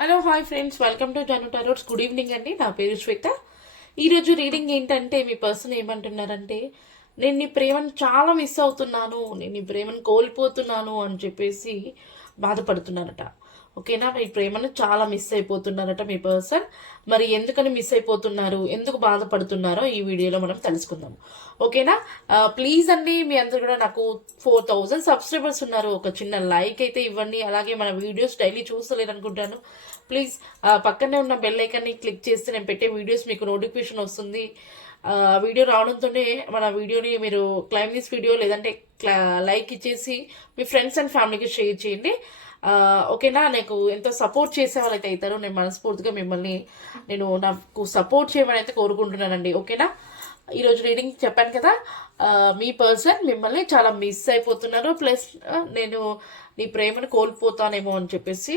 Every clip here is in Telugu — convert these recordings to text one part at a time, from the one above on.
Hello hi friends, welcome to Janu tarots. Good evening అండి. నా పేరు శ్వేత. ఈరోజు రీడింగ్ ఏంటంటే, మీ పర్సన్ ఏమంటున్నారంటే, నేను నీ ప్రేమను చాలా మిస్ అవుతున్నాను, నేను నీ ప్రేమను కోల్పోతున్నాను అని చెప్పేసి బాధపడుతున్నారట. ఓకేనా? మీ ప్రేమను చాలా మిస్ అయిపోతున్నారట మీ పర్సన్. మరి ఎందుకని మిస్ అయిపోతున్నారు, ఎందుకు బాధపడుతున్నారో ఈ వీడియోలో మనం తెలుసుకుందాం. ఓకేనా? ప్లీజ్ అండి, మీ అందరు కూడా నాకు 4000 సబ్స్క్రైబర్స్ ఉన్నారు. ఒక చిన్న లైక్ అయితే ఇవ్వండి. అలాగే మన వీడియోస్ డైలీ చూస్తలేరు అనుకుంటాను. ప్లీజ్ పక్కనే ఉన్న బెల్ ఐకాన్ని క్లిక్ చేస్తే నేను పెట్టే వీడియోస్ మీకు నోటిఫికేషన్ వస్తుంది. వీడియో రావడంతోనే మన వీడియోని మీరు క్లైమ్ దిస్ వీడియో లేదంటే లైక్ ఇచ్చేసి మీ ఫ్రెండ్స్ అండ్ ఫ్యామిలీకి షేర్ చేయండి. ఓకేనా? నాకు ఎంతో సపోర్ట్ చేసే వాళ్ళైతే అవుతారు. నేను మనస్ఫూర్తిగా మిమ్మల్ని నాకు సపోర్ట్ చేయమని అయితే కోరుకుంటున్నానండి. ఓకేనా? ఈరోజు రీడింగ్ చెప్పాను కదా, మీ పర్సన్ మిమ్మల్ని చాలా మిస్ అయిపోతున్నారు. ప్లస్ నేను నీ ప్రేమను కోల్పోతానేమో అని చెప్పేసి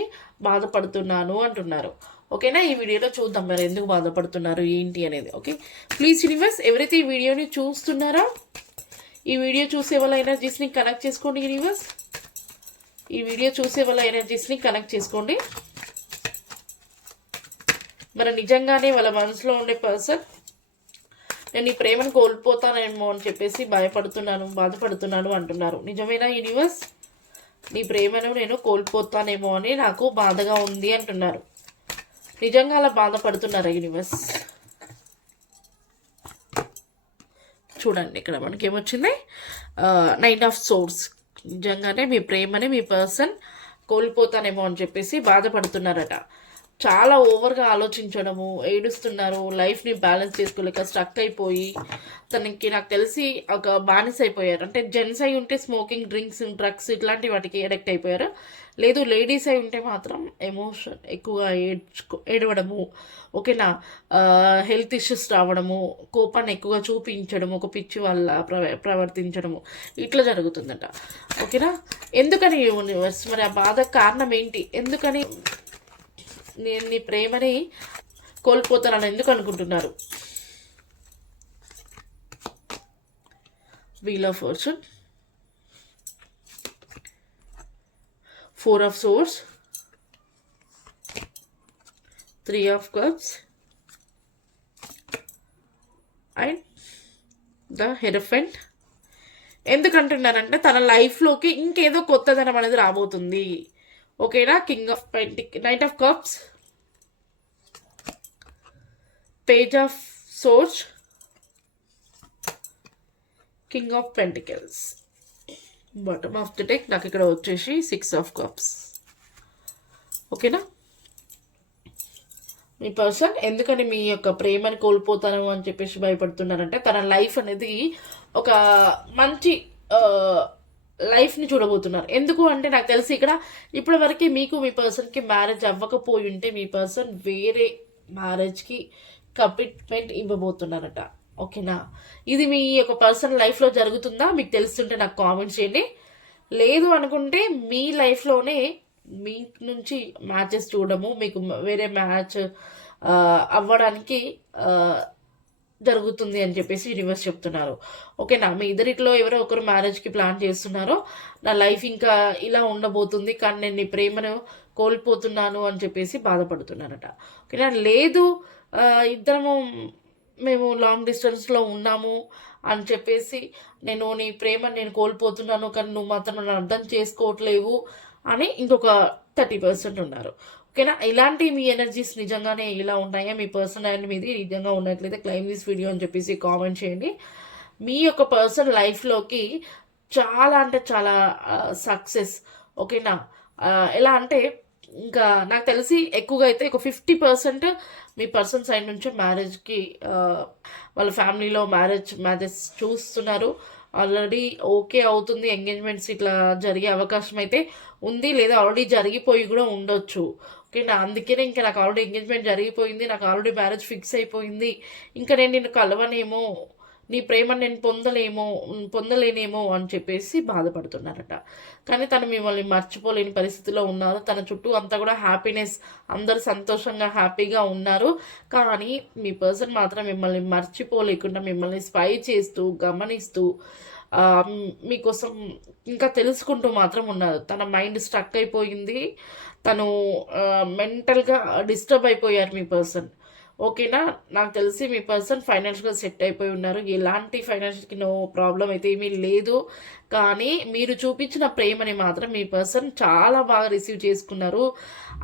బాధపడుతున్నాను అంటున్నారు. ఓకేనా? ఈ వీడియోలో చూద్దాం మరి ఎందుకు బాధపడుతున్నారు ఏంటి అనేది. ఓకే, ప్లీజ్ యూనివర్స్, ఎవరైతే ఈ వీడియోని చూస్తున్నారో ఈ వీడియో చూసే వాళ్ళ ఎనర్జీస్ని కనెక్ట్ చేసుకోండి. యూనివర్స్, ఈ వీడియో చూసే వాళ్ళ ఎనర్జీస్ని కనెక్ట్ చేసుకోండి. మరి నిజంగానే వాళ్ళ మనసులో ఉండే పర్సన్ నేను ఈ ప్రేమను కోల్పోతానేమో అని చెప్పేసి బాధపడుతున్నాను అంటున్నారు. నిజమేనా యూనివర్స్? నీ ప్రేమను నేను కోల్పోతానేమో అని నాకు బాధగా ఉంది అంటున్నారు. నిజంగా అలా బాధపడుతున్నారా యూనివర్స్? చూడండి, ఇక్కడ మనకి ఏమొచ్చింది, 9 ఆఫ్ సోర్స్. నిజంగానే మీ ప్రేమని మీ పర్సన్ కోల్పోతానేమో అని చెప్పేసి బాధపడుతున్నారట. చాలా ఓవర్గా ఆలోచించడము, ఏడుస్తున్నారు, లైఫ్ని బ్యాలెన్స్ చేసుకోలేక స్ట్రక్ అయిపోయి తనకి నాకు తెలిసి ఒక బానిస అయిపోయారు. అంటే జెంట్స్ అయి ఉంటే స్మోకింగ్, డ్రింక్స్, డ్రగ్స్ ఇట్లాంటి వాటికి అడిక్ట్ అయిపోయారు. లేదు లేడీస్ అయి ఉంటే మాత్రం ఎమోషన్ ఎక్కువగా ఏడవడము, ఓకేనా, హెల్త్ ఇష్యూస్ రావడము, కోపాన్ని ఎక్కువగా చూపించడము, ఒక పిచ్చి వల్ల ప్రవర్తించడము ఇట్లా జరుగుతుందట. ఓకేనా? ఎందుకని యూనివర్స్ మరి ఆ బాధ కారణం ఏంటి? ఎందుకని నేను నీ ప్రేమని కోల్పోతానని ఎందుకు అనుకుంటున్నారు? Wheel of fortune, 4 of swords, 3 of cups and the hierophant. ఎందుకంటున్నారంటే తన లైఫ్లోకి ఇంకేదో కొత్తదనం అనేది రాబోతుంది. ఓకేనా? Knight of cups, page of swords, king of pentacles. Bottom of the deck నాకు ఇక్కడ వచ్చేసి 6 ఆఫ్ కప్స్. ఓకేనా? మీ పర్సన్ ఎందుకని మీ యొక్క ప్రేమని కోల్పోతాను అని చెప్పేసి భయపడుతున్నారంటే తన లైఫ్ అనేది ఒక మంచి లైఫ్ని చూడబోతున్నారు. ఎందుకు అంటే నాకు తెలిసి ఇక్కడ ఇప్పటి వరకు మీకు మీ పర్సన్కి మ్యారేజ్ అవ్వకపోయి ఉంటే మీ పర్సన్ వేరే మ్యారేజ్కి కమిట్మెంట్ ఇవ్వబోతున్నారట. ఓకేనా? ఇది మీ యొక్క పర్సన్ లైఫ్లో జరుగుతుందా? మీకు తెలుస్తుంటే నాకు కామెంట్ చేయండి. లేదు అనుకుంటే మీ లైఫ్లోనే మీ నుంచి మ్యాచెస్ చూడము, మీకు వేరే మ్యాచ్ అవ్వడానికి జరుగుతుంది అని చెప్పేసి యూనివర్స్ చెప్తున్నారు. ఓకేనా? మీ ఇద్దరిట్లో ఎవరో ఒకరు మ్యారేజ్కి ప్లాన్ చేస్తున్నారో నా లైఫ్ ఇంకా ఇలా ఉండబోతుంది, కానీ నేను నీ ప్రేమను కోల్పోతున్నాను అని చెప్పేసి బాధపడుతున్నారట. ఓకేనా? లేదు ఇద్దరము మేము లాంగ్ డిస్టెన్స్లో ఉన్నాము అని చెప్పేసి నీ ప్రేమను నేను కోల్పోతున్నాను, కానీ నువ్వు మాత్రం నన్ను అర్థం చేసుకోవట్లేవు అని ఇంకొక 30% ఉన్నారు. ఓకేనా? ఇలాంటి మీ ఎనర్జీస్ నిజంగానే ఇలా ఉన్నాయా? మీ పర్సన్ అండ్ మీది నిజంగా ఉన్నట్లయితే క్లైమ్ దిస్ వీడియో అని చెప్పేసి కామెంట్ చేయండి. మీ యొక్క పర్సన్ లైఫ్లోకి చాలా అంటే చాలా సక్సెస్. ఓకేనా? ఎలా అంటే ఇంకా నాకు తెలిసి ఎక్కువగా అయితే ఒక 50% మీ పర్సన్ సైడ్ నుంచి మ్యారేజ్కి వాళ్ళ ఫ్యామిలీలో మ్యారేజ్ చూస్తున్నారు. ఆల్రెడీ ఓకే అవుతుంది, ఎంగేజ్మెంట్స్ ఇట్లా జరిగే అవకాశం అయితే ఉంది, లేదా ఆల్రెడీ జరిగిపోయి కూడా ఉండొచ్చు. ఓకేనా? అందుకనే ఇంకా నాకు ఆల్రెడీ ఎంగేజ్మెంట్ జరిగిపోయింది, నాకు ఆల్రెడీ మ్యారేజ్ ఫిక్స్ అయిపోయింది, ఇంకా నేను నిన్ను కలవనేమో, నీ ప్రేమను నేను పొందలేనేమో అని చెప్పేసి బాధపడుతున్నారట. కానీ తను మిమ్మల్ని మర్చిపోలేని పరిస్థితిలో ఉన్నారు. తన చుట్టూ అంతా కూడా హ్యాపీనెస్, అందరు సంతోషంగా హ్యాపీగా ఉన్నారు. కానీ మీ పర్సన్ మాత్రం మిమ్మల్ని మర్చిపోలేకుండా మిమ్మల్ని స్పై చేస్తూ గమనిస్తూ మీకోసం ఇంకా తెలుసుకుంటూ మాత్రం ఉన్నారు. తన మైండ్ స్ట్రక్ అయిపోయింది, తను మెంటల్గా డిస్టర్బ్ అయిపోయారు మీ పర్సన్. ఓకేనా, నాకు తెలిసి మీ పర్సన్ ఫైనాన్షియల్గా సెట్ అయిపోయి ఉన్నారు. ఎలాంటి ఫైనాన్షియల్కి నో ప్రాబ్లం అయితే ఏమీ లేదు. కానీ మీరు చూపించిన ప్రేమని మాత్రం మీ పర్సన్ చాలా బాగా రిసీవ్ చేసుకున్నారు.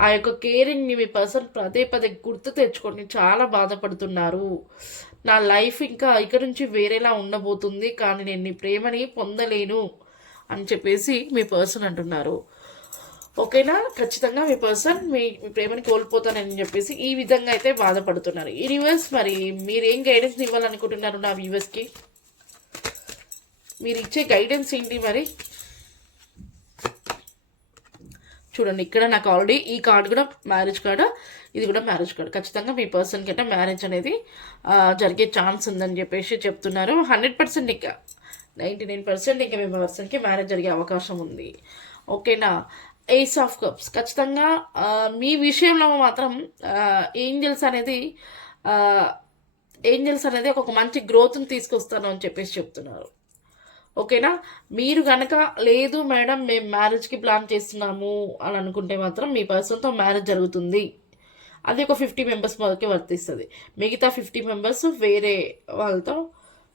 ఆ యొక్క కేరింగ్ని మీ పర్సన్ పదే పదే గుర్తు తెచ్చుకొని చాలా బాధపడుతున్నారు. నా లైఫ్ ఇంకా ఇక నుంచి వేరేలా ఉండబోతుంది, కానీ నేను నీ ప్రేమని పొందలేను అని చెప్పేసి మీ పర్సన్ అంటున్నారు. ఓకేనా, ఖచ్చితంగా మీ పర్సన్ మీ ప్రేమని కోల్పోతానని చెప్పేసి ఈ విధంగా అయితే బాధపడుతున్నారు. ఈ యూనివర్స్ మరి మీరేం గైడెన్స్ ఇవ్వాలనుకుంటున్నారు నా వ్యూవర్స్కి? మీరు ఇచ్చే గైడెన్స్ ఏంటి మరి? చూడండి, ఇక్కడ నాకు ఆల్రెడీ ఈ కార్డు కూడా మ్యారేజ్ కార్డు, ఇది కూడా మ్యారేజ్ కార్డు. ఖచ్చితంగా మీ పర్సన్కి అయితే మ్యారేజ్ అనేది జరిగే ఛాన్స్ ఉందని చెప్పేసి చెప్తున్నారు. 100% ఇంకా 99% ఇంకా మీ పర్సన్కి మ్యారేజ్ జరిగే అవకాశం ఉంది. ఓకేనా, ఏస్ ఆఫ్ కప్స్ ఖచ్చితంగా మీ విషయంలో మాత్రం ఏంజల్స్ అనేది ఒక మంచి గ్రోత్ని తీసుకొస్తాను అని చెప్పేసి చెప్తున్నారు. ఓకేనా, మీరు కనుక లేదు మేడం మేము మ్యారేజ్కి ప్లాన్ చేస్తున్నాము అని అనుకుంటే మాత్రం మీ పర్సన్తో మ్యారేజ్ జరుగుతుంది. అది ఒక 50 మెంబర్స్ వరకే వర్తిస్తుంది. మిగతా 50 మెంబర్స్ వేరే వాళ్ళతో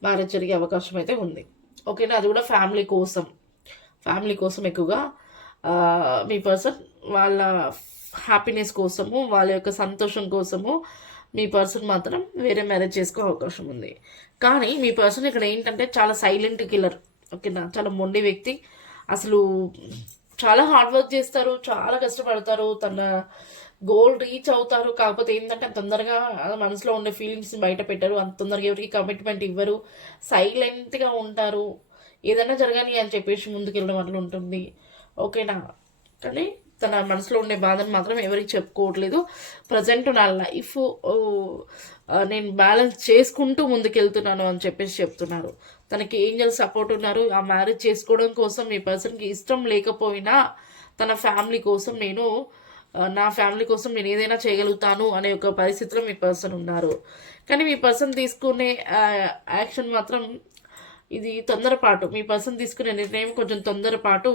మ్యారేజ్ జరిగే అవకాశం అయితే ఉంది. ఓకేనా, అది కూడా ఫ్యామిలీ కోసం ఎక్కువగా మీ పర్సన్ వాళ్ళ హ్యాపీనెస్ కోసము, వాళ్ళ యొక్క సంతోషం కోసము మీ పర్సన్ మాత్రం వేరే మ్యారేజ్ చేసుకో అవకాశం ఉంది. కానీ మీ పర్సన్ ఇక్కడ ఏంటంటే చాలా సైలెంట్ కిల్లర్. ఓకేనా, చాలా మొండి వ్యక్తి. అసలు చాలా హార్డ్ వర్క్ చేస్తారు, చాలా కష్టపడతారు, తన గోల్ రీచ్ అవుతారు. కాకపోతే ఏంటంటే తొందరగా మనసులో ఉండే ఫీలింగ్స్ని బయట పెట్టారు, అంత తొందరగా ఎవరికి కమిట్మెంట్ ఇవ్వరు, సైలెంట్గా ఉంటారు. ఏదైనా జరగాలి అని చెప్పేసి ముందుకెళ్ళడం అట్లా ఉంటుంది. ఓకేనా, కానీ తన మనసులో ఉండే బాధను మాత్రం ఎవరికి చెప్పుకోవట్లేదు. ప్రజెంట్ నా లైఫ్ నేను బ్యాలెన్స్ చేసుకుంటూ ముందుకెళ్తున్నాను అని చెప్పేసి చెప్తున్నారు. తనకి ఏంజల్ సపోర్ట్ ఉన్నారు. ఆ మ్యారేజ్ చేసుకోవడం కోసం మీ పర్సన్కి ఇష్టం లేకపోయినా తన ఫ్యామిలీ కోసం నా ఫ్యామిలీ కోసం నేను ఏదైనా చేయగలుగుతాను అనే ఒక పరిస్థితిలో మీ పర్సన్ ఉన్నారు. కానీ మీ పర్సన్ తీసుకునే యాక్షన్ మాత్రం ఇది తొందరపాటు. మీ పర్సన్ తీసుకునే నిర్ణయం కొంచెం తొందరపాటు.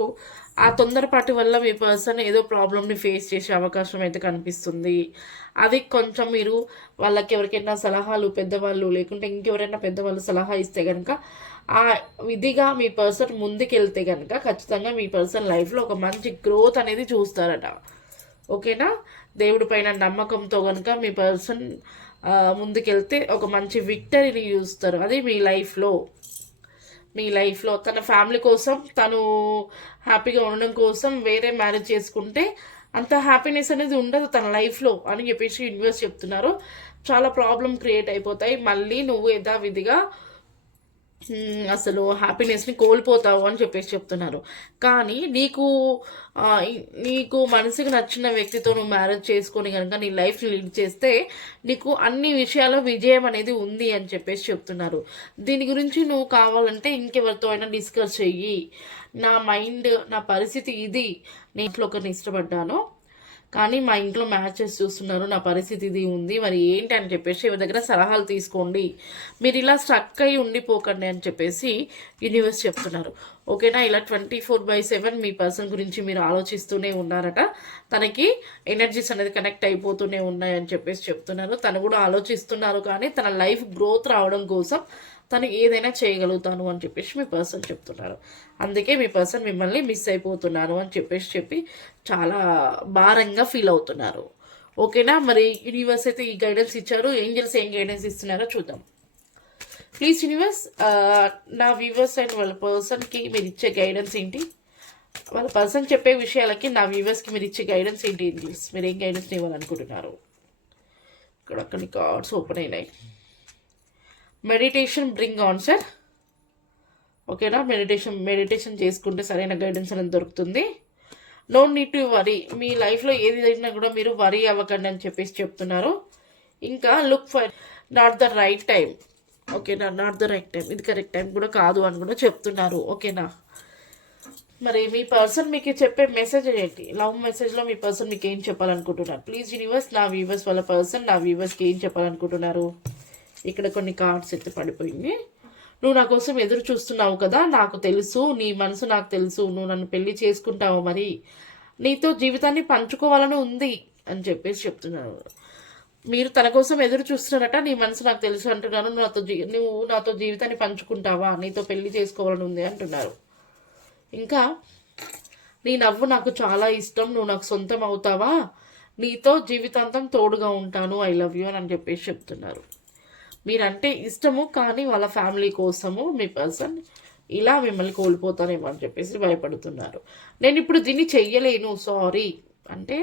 ఆ తొందరపాటు వల్ల మీ పర్సన్ ఏదో ప్రాబ్లమ్ని ఫేస్ చేసే అవకాశం అయితే కనిపిస్తుంది. అది కొంచెం మీరు వాళ్ళకి ఎవరికైనా సలహాలు, పెద్దవాళ్ళు లేకుంటే ఇంకెవరైనా పెద్దవాళ్ళు సలహా ఇస్తే కనుక ఆ విధిగా మీ పర్సన్ ముందుకెళ్తే కనుక ఖచ్చితంగా మీ పర్సన్ లైఫ్లో ఒక మంచి గ్రోత్ అనేది చూస్తారట. ఓకేనా, దేవుడి పైన నమ్మకంతో కనుక మీ పర్సన్ ముందుకెళ్తే ఒక మంచి విక్టరీని చూస్తారు. అది మీ లైఫ్లో తన ఫ్యామిలీ కోసం, తను హ్యాపీగా ఉండడం కోసం వేరే మ్యారేజ్ చేసుకుంటే అంత హ్యాపీనెస్ అనేది ఉండదు తన లైఫ్లో అని చెప్పేసి యూనివర్స్ చెప్తున్నారు. చాలా ప్రాబ్లం క్రియేట్ అయిపోతాయి. మళ్ళీ నువ్వు యథావిధిగా అసలు హ్యాపీనెస్ని కోల్పోతావు అని చెప్పేసి చెప్తున్నారు. కానీ నీకు మనసుకి నచ్చిన వ్యక్తితో నువ్వు మ్యారేజ్ చేసుకొని కనుక నీ లైఫ్ని లీడ్ చేస్తే నీకు అన్ని విషయాల్లో విజయం అనేది ఉంది అని చెప్పేసి చెప్తున్నారు. దీని గురించి నువ్వు కావాలంటే ఇంకెవరితో అయినా డిస్కస్ చెయ్యి. నా పరిస్థితి ఇది, నేను ఒకరిని ఇష్టపడ్డాను కానీ మా ఇంట్లో మ్యాచెస్ చూస్తున్నారు, నా పరిస్థితి ఇది ఉంది, మరి ఏంటి అని చెప్పేసి ఎవరి దగ్గర సలహాలు తీసుకోండి. మీరు ఇలా స్ట్రక్ అయి ఉండిపోకండి అని చెప్పేసి యూనివర్స్ చెప్తున్నారు. ఓకేనా, ఇలా 24/7 మీ పర్సన్ గురించి మీరు ఆలోచిస్తూనే ఉన్నారట. తనకి ఎనర్జీస్ అనేది కనెక్ట్ అయిపోతూనే ఉన్నాయని చెప్పేసి చెప్తున్నారు. తను కూడా ఆలోచిస్తున్నారు, కానీ తన లైఫ్ గ్రోత్ రావడం కోసం తను ఏదైనా చేయగలుగుతాను అని చెప్పేసి మీ పర్సన్ చెప్తున్నారు. అందుకే మీ పర్సన్ మిమ్మల్ని మిస్ అయిపోతున్నాను అని చెప్పి చాలా భారంగా ఫీల్ అవుతున్నారు. ఓకేనా, మరి యూనివర్స్ అయితే ఈ గైడెన్స్ ఇచ్చారు. ఏంజల్స్ ఏం గైడెన్స్ ఇస్తున్నారో చూద్దాం. ప్లీజ్ యూనివర్స్, నా వ్యూవర్స్ అండ్ వాళ్ళ పర్సన్కి మీరు ఇచ్చే గైడెన్స్ ఏంటి? వాళ్ళ పర్సన్ చెప్పే విషయాలకి నా వ్యూవర్స్కి మీరు ఇచ్చే గైడెన్స్ ఏంటి? ఏంజల్స్ మీరు ఏం గైడెన్స్ ఇవ్వాలనుకుంటున్నారు? ఇక్కడ అక్కడి కార్డ్స్ ఓపెన్ అయినాయి. Meditation bring on sir. ఓకేనా, మెడిటేషన్ చేసుకుంటే సరైన గైడెన్స్ అనేది దొరుకుతుంది. No need to worry. మీ లైఫ్లో ఏది జరిగినా కూడా మీరు వరీ అవ్వకండి అని చెప్పేసి చెప్తున్నారు. ఇంకా look for not the right time. ఓకేనా, నాట్ ద రైట్ టైం, ఇది కరెక్ట్ టైం కూడా కాదు అని కూడా చెప్తున్నారు. ఓకేనా, మరి మీ పర్సన్ మీకు చెప్పే మెసేజ్ ఏంటి? లవ్ మెసేజ్లో మీ పర్సన్ మీకు ఏం చెప్పాలనుకుంటున్నారు? ప్లీజ్ యూనివర్స్, నా వ్యూవర్స్ వాళ్ళ పర్సన్ నా వ్యూవర్స్కి ఏం చెప్పాలనుకుంటున్నారు? ఇక్కడ కొన్ని కార్డ్స్ అయితే పడిపోయింది. నువ్వు నా కోసం ఎదురు చూస్తున్నావు కదా, నాకు తెలుసు, నీ మనసు నాకు తెలుసు, నువ్వు నన్ను పెళ్లి చేసుకుంటావు, మరి నీతో జీవితాన్ని పంచుకోవాలని ఉంది అని చెప్పేసి చెప్తున్నాను. మీరు తన కోసం ఎదురు చూస్తున్నారట, నీ మనసు నాకు తెలుసు అంటున్నాను. నువ్వు నాతో జీవితాన్ని పంచుకుంటావా, నీతో పెళ్లి చేసుకోవాలని ఉంది అంటున్నారు. ఇంకా నీ నవ్వు నాకు చాలా ఇష్టం, నువ్వు నాకు సొంతం అవుతావా, నీతో జీవితాంతం తోడుగా ఉంటాను, ఐ లవ్ యూ అని చెప్పేసి చెప్తున్నారు. మీరంటే ఇష్టము, కానీ వాళ్ళ ఫ్యామిలీ కోసము మీ పర్సన్ ఇలా మిమ్మల్ని కోల్పోతానేమో అని చెప్పేసి భయపడుతున్నారు. నేను ఇప్పుడు దీన్ని చెయ్యలేను, సారీ అంటే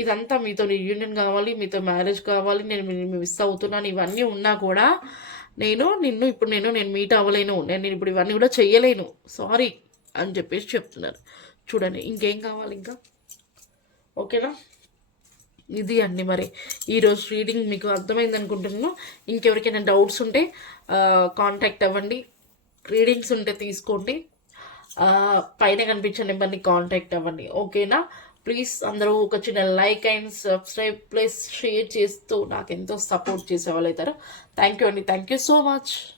ఇదంతా మీతో రీయూనియన్ కావాలి, మీతో మ్యారేజ్ కావాలి, నేను మిస్ అవుతున్నాను, ఇవన్నీ ఉన్నా కూడా నేను మీట్ అవ్వలేను, నేను ఇప్పుడు ఇవన్నీ కూడా చెయ్యలేను, సారీ అని చెప్పేసి చెప్తున్నారు. చూడండి ఇంకేం కావాలి ఇంకా, ఓకేనా? ఇది అండి మరి ఈరోజు రీడింగ్ మీకు అర్థమైంది అనుకుంటున్నాను. ఇంకెవరికైనా డౌట్స్ ఉంటే కాంటాక్ట్ అవ్వండి, రీడింగ్స్ ఉంటే తీసుకోండి, పైన కనిపించే నెంబర్ని కాంటాక్ట్ అవ్వండి, ఓకేనా? ప్లీజ్ అందరూ ఒక చిన్న like and subscribe plus share చేస్తూ నాకు ఎంతో సపోర్ట్ చేసే వాళ్ళు అవుతారు. థ్యాంక్ యూ అండి, థ్యాంక్ యూ సో మచ్.